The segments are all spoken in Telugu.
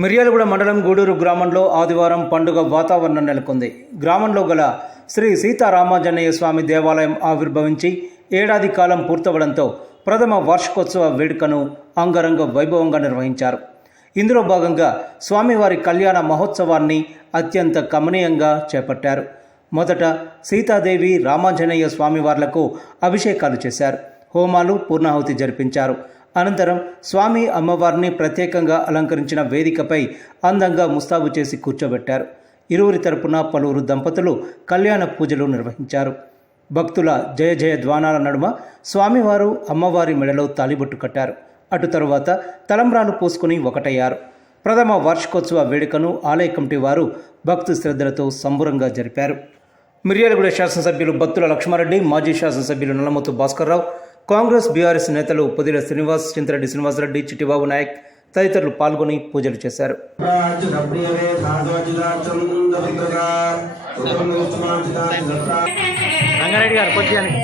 మిర్యాలగూడ మండలం గూడూరు గ్రామంలో ఆదివారం పండుగ వాతావరణం నెలకొంది. గ్రామంలో గల శ్రీ సీతారామాంజనేయ స్వామి దేవాలయం ఆవిర్భవించి ఏడాది కాలం పూర్తవడంతో ప్రథమ వార్షికోత్సవ వేడుకను అంగరంగ వైభవంగా నిర్వహించారు. ఇందులో భాగంగా స్వామివారి కళ్యాణ మహోత్సవాన్ని అత్యంత కమనీయంగా చేపట్టారు. మొదట సీతాదేవి రామాంజనేయ స్వామివార్లకు అభిషేకాలు చేశారు. హోమాలు పూర్ణాహుతి జరిపించారు. అనంతరం స్వామి అమ్మవారిని ప్రత్యేకంగా అలంకరించిన వేదికపై అందంగా ముస్తాబు చేసి కూర్చోబెట్టారు. ఇరువురి తరపున పలువురు దంపతులు కళ్యాణ పూజలు నిర్వహించారు. భక్తుల జయ జయ ధ్వానాల నడుమ స్వామివారు అమ్మవారి మెడలో తాలిబొట్టు కట్టారు. అటు తరువాత తలంబ్రాలు పూసుకుని ఒకటయ్యారు. ప్రథమ వార్షికోత్సవ వేడుకను ఆలయ కమిటీ వారు భక్తి శ్రద్ధలతో సంబురంగా జరిపారు. మిర్యాలగూడ శాసనసభ్యులు బత్తుల లక్ష్మారెడ్డి, మాజీ శాసనసభ్యులు నల్లమోతు భాస్కర్రావు, కాంగ్రెస్ బీఆర్ఎస్ నేతలు పొదిల శ్రీనివాస్, చింతరెడ్డి శ్రీనివాసరెడ్డి, చిట్టిబాబు నాయక్ తదితరులు పాల్గొని పూజలు చేశారు. రంగారెడ్డి గారు కొద్దిగానికి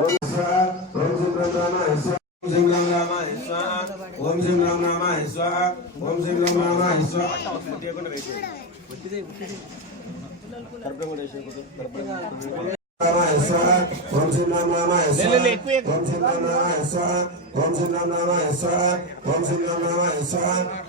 ఓం స్వాహ ఓం శ్రీ రామాయ స్వాహ ఓం శ్రీ రామాయ స్వాహ ఓం శ్రీ రామాయ స్వాహ ఓం శ్రీ రామాయ స్వాహ Ramaya Swaha, Om Shri Ram Ramaya Swaha, Om Shri Ram Ramaya Swaha, Om Shri Ram Ramaya Swaha,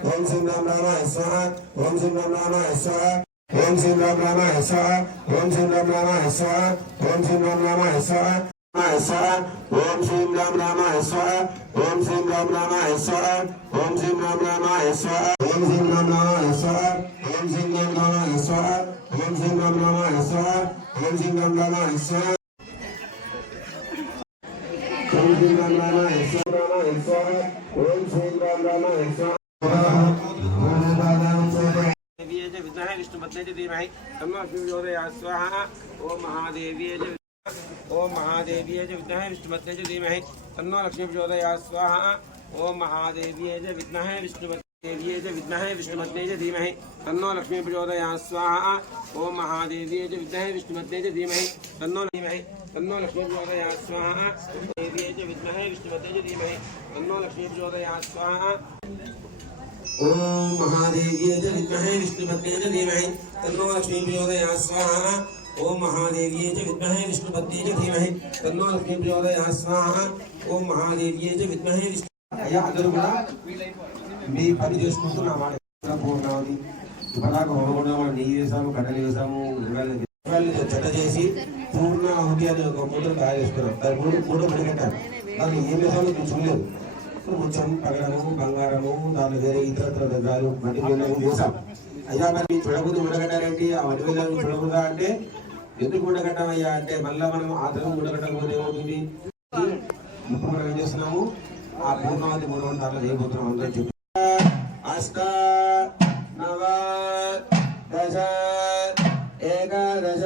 Om Shri Ram Ramaya Swaha, Om Shri Ram Ramaya Swaha, Om Shri Ram Ramaya Swaha, Om Shri Ram Ramaya Swaha, Om Shri Ram Ramaya Swaha, Om Shri Ram Ramaya Swaha, Om Shri Ram Ramaya Swaha, Om Shri Ram Ramaya Swaha, Om Shri Ram Ramaya Swaha, Om Shri Ram Ramaya Swaha, Om Shri Ram Ramaya Swaha, Om Shri Ram Ramaya Swaha, Om Shri Ram Ramaya Swaha, Om Shri Ram Ramaya Swaha, Om Shri Ram Ramaya Swaha. विद्महे विष्णुपत्नी च धीमहि तन्नो प्रचोदयात् स्वाहा ओम महादेव्यै च ओम महादेव्यै च विद्महे विष्णुपत्नी च धीमहि तन्नो लक्ष्मी प्रचोदयात् स्वाहा ओम महादेव्यै च विद्महे विष्णुपत्नी च विद्महे विष्णुपत्नी च धीमहि तन्नो लक्ष्मी प्रचोदयात् स्वाहा ओम महादेव्यै च विद्महे विष्णुपत्नी च धीमहि तन्नो लक्ष्मी प्रचोदयात् स्वाहा देव्यै च विद्महे विष्णुपत्नी च धीमहि तन्नो लक्ष्मी प्रचोदयात् स्वाहा ओम महादेव्यै च विद्महे विष्णुपत्नी च धीमहि तन्नो लक्ष्मी प्रचोदयात् स्वाहा ओम महादेव्यै च विद्महे विष्णुपत्नी च धीमहि तन्नो लक्ष्मी प्रचोदयात् स्वाहा ओम महादेव्यै च विद्महे అయ్యా అందరూ కూడా మీ పని చేసుకుంటున్నా మాట పూర్ణావతి ఇప్పటిదాకా హోమకుండా మనం నెయ్యి వేసాము కట్టెలు వేసాము చెట్ట చేసి పూర్ణ ఆహుతి అని ఒక మూటలు తయారు చేసుకున్నాం దాని మూడు పడికట్టారు దాన్ని ఏం వేసామో చూసుకోలేదు కొంచెం పగడము బంగారము దాని వేరే ఇతర ద్రవ్యాలు మట్టి వేలను వేసాం అయ్యా మరి చూడబుద్ధి ఉండగట్టారేంటి ఆ మట్టి వేలను చూడబుద్దా అంటే ఎందుకు ఉండగట్టామయ్యా అంటే మళ్ళీ మనం ఆదరణ ఉండగట్టకపోతే ఏమవుతుంది ఇప్పుడు మనం ఏం చేస్తున్నాము ఆ పూర్ణావతి మూడు సార్లు చేయబోతున్నాం అందరూ చెప్పి అష్ట నవ దశ ఏకాదశ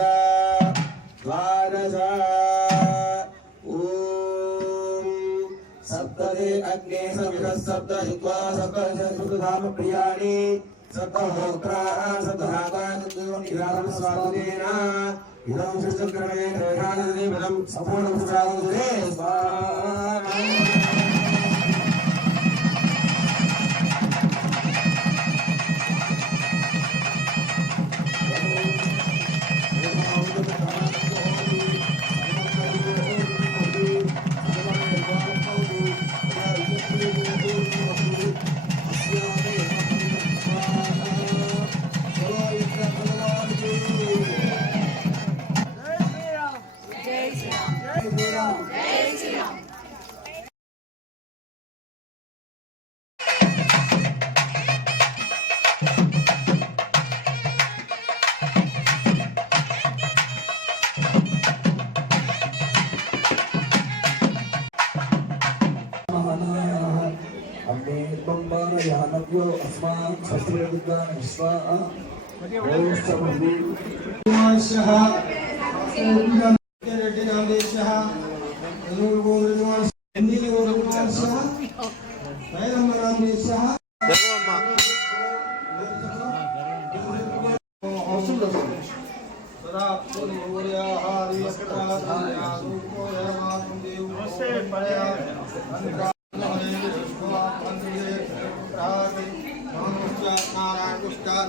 ద్వాదశ सप्तदे अग्ने सवितः सप्त हित्वा सप्त सुधाम प्रियाणि सप्त होत्रा सप्तहाता निराधम स्वादुदेना इदं सृष्टक्रमे निर्धारणे पदं संपूर्णं सुधारणे स्वाहा यानव्यो अस्मान् शस्त्रविद्वान् विश्वाः ओष्ठभूमिशः रेड्डिनामदेशः अनुगोरनिवासः हिन्दीगोरनिवासः वैरमनामदेशः सदा पूर्वोर्याः दिवसकालः नारायण पुष्कर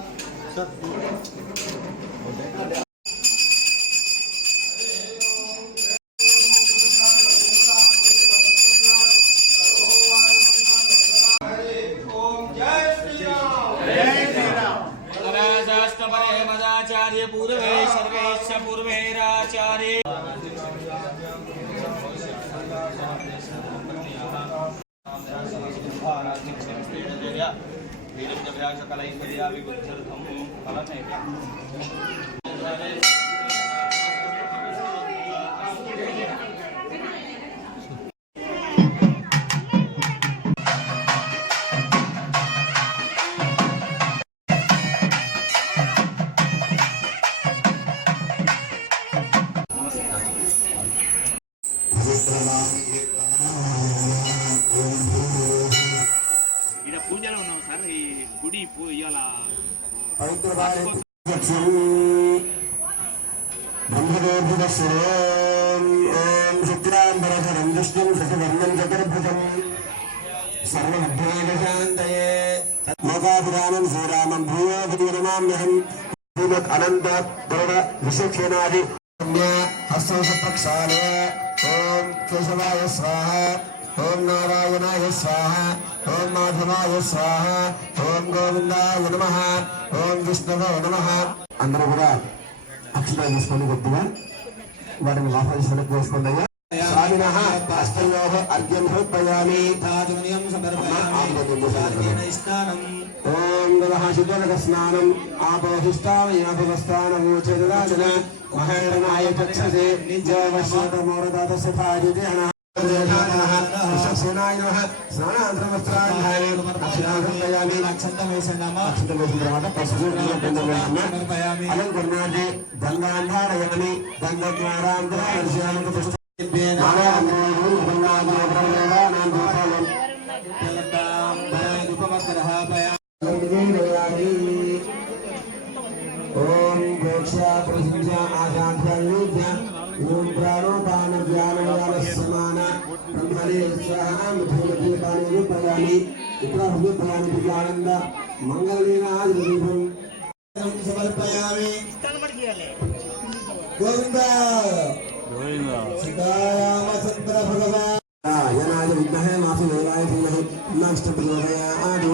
मदाचार्य पूर्वे सर्वेश पूर्वेराचार्य सकलैश्वर्या विबुद्धर्थं फलमेव పూజలో ఉన్నాం సార్ ఈ గుడి ఇవాళ బ్రహ్మదేవుడు ఓం చిత్ర विष्णुं शशिवर्णं चतुर्भुजं सर्वविघ्नोपशान्तये लोकाभिरामं श्रीरामं भूयो भूतिर्नमाम्यहं श्रीमद् अनन्त गौड विशेक्षणादि हस्तप्रक्षालय ओम केशवाय स्वाहा ओम नारायणाय स्वाहा ओम माधवाय स्वाहा ओम गोविंदाय नमः ओम विष्णवे नमः అందరూ కూడా అక్షరాలు తీసుకొని కొద్దిగా వాటిని ఆహ్వానించడానికి కోరుకుందయ్యా స్వామినః హస్తయోః అర్ఘ్యం సమర్పయామి తాజునియం సమర్పయామి స్నానం ఓం నమః శుద్ధోదక స్నానం ఆపోహిష్టావయాభవస్థానము చేదదాచన మహేరణాయ చక్షసే నిజవశ్యతమోరదాతస్య భాజిదేన విశ్వసేనాయ నమః స్నానాంతరవస్త్రాధ్యాయే అక్షరాంతయామి అక్షంతమేసిన తర్వాత పసుపు సమర్పయామి అలంకరణార్థే గంగాంధారయామి గంగద్వారాంతరార్శయామి ओम प्रेक्षा प्रसिद्ध्या आजाध्या ओम प्राणोपान ज्ञानवान समान ब्रह्मणे स्वाहा मुझे पानी रूपयामि इतना हुए पयामि दिव्यानंद मंगललीनादिदीपं समर्पयामि गोविंद सीतारामचंद्र भगवान यनाय विद्महे मातुदेवाय धीमहि तन्नः प्रचोदयात्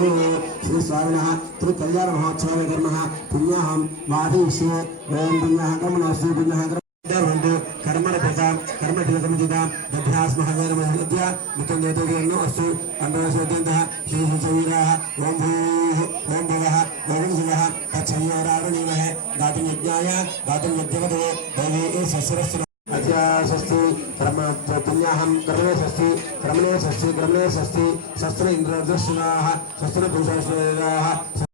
श्री स्वामिनः त्रिकल्याण महोत्सव कर्मः पुण्यहं वादिष्ये ओम पुण्यः कर्मणोऽस्तु पुण्यः कर्मणो कर्मणपदां कर्मफलकमिदां दभ्रास्महवेरमहद्य नित्यं अस्तु अण्डवसोद्यन्तः श्रीशुचवीराः ओम भूः ओम भवः ओम शिवः तच्छयोरावणीमहे गातुं यज्ञाय गातुं यज्ञवदे दैवे सस्रस्तु स्वस्ति कर्म पुण्याहं कर्मणे स्वस्ति कर्मणे स्वस्ति कर्मणे स्वस्ति शस्त्र इंद्रदर्शनाः शस्त्र पुरुषाः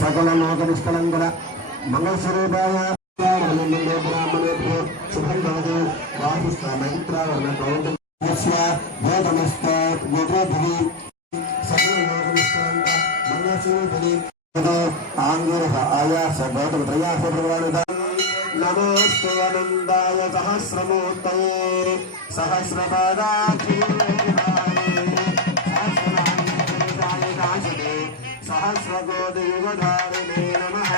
सकल लोक निष्कलंकर मंगल स्वरूपाय ब्राह्मणेभ्यो शुभं भवतु वासुस्थ मैत्रावर्ण प्रवृत्तस्य वेदमस्तात् वेदोभिः सकल लोक निष्कलंक मंगल स्वरूपिणी आंगिरः आयास गौतम त्रयास भगवानुदा नमोस्तु अनन्ताय सहस्रमूर्तये सहस्रपादाक्षिणे सहस्रकोटियुगधारिणे नमः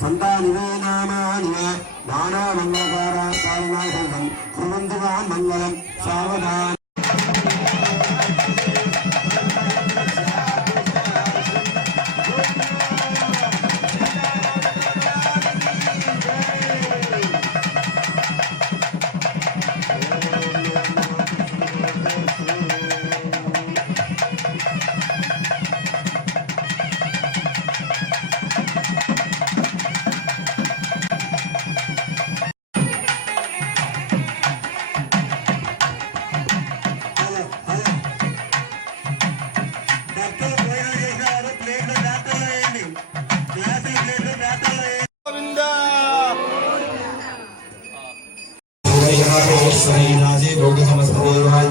संतानिवे नामानि नाना मंगलकारां कुर्वन्तु मंगलं सावधान श्री भोग समस्त देवाय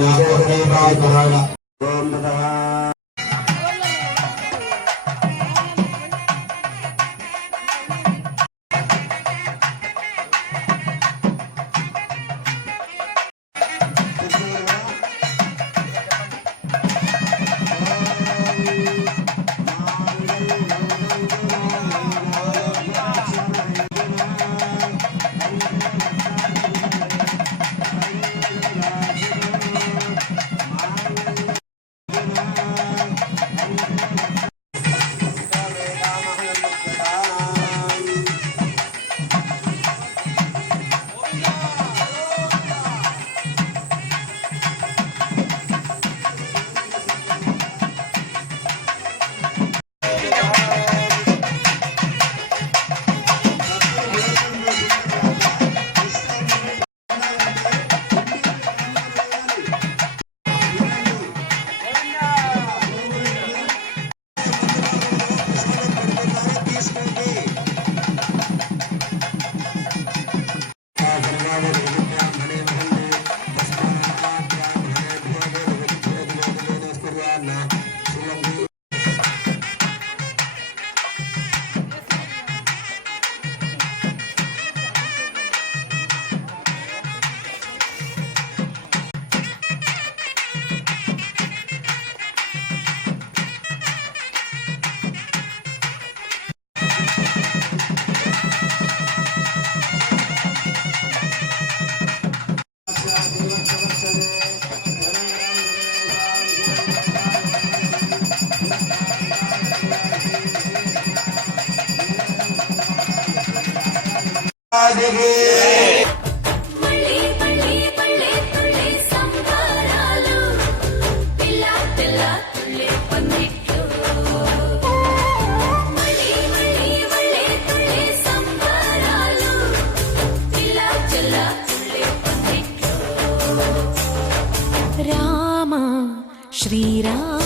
మళ్ళీ మళ్ళీ మళ్ళీ తుళ్ళి సంబరాలు పిల్ల పిల్ల తుళ్ళి పందిట్లు మళ్ళీ మళ్ళీ మళ్ళీ తుళ్ళి సంబరాలు పిల్ల పిల్ల తుళ్ళి పందిట్లు రామ శ్రీరామ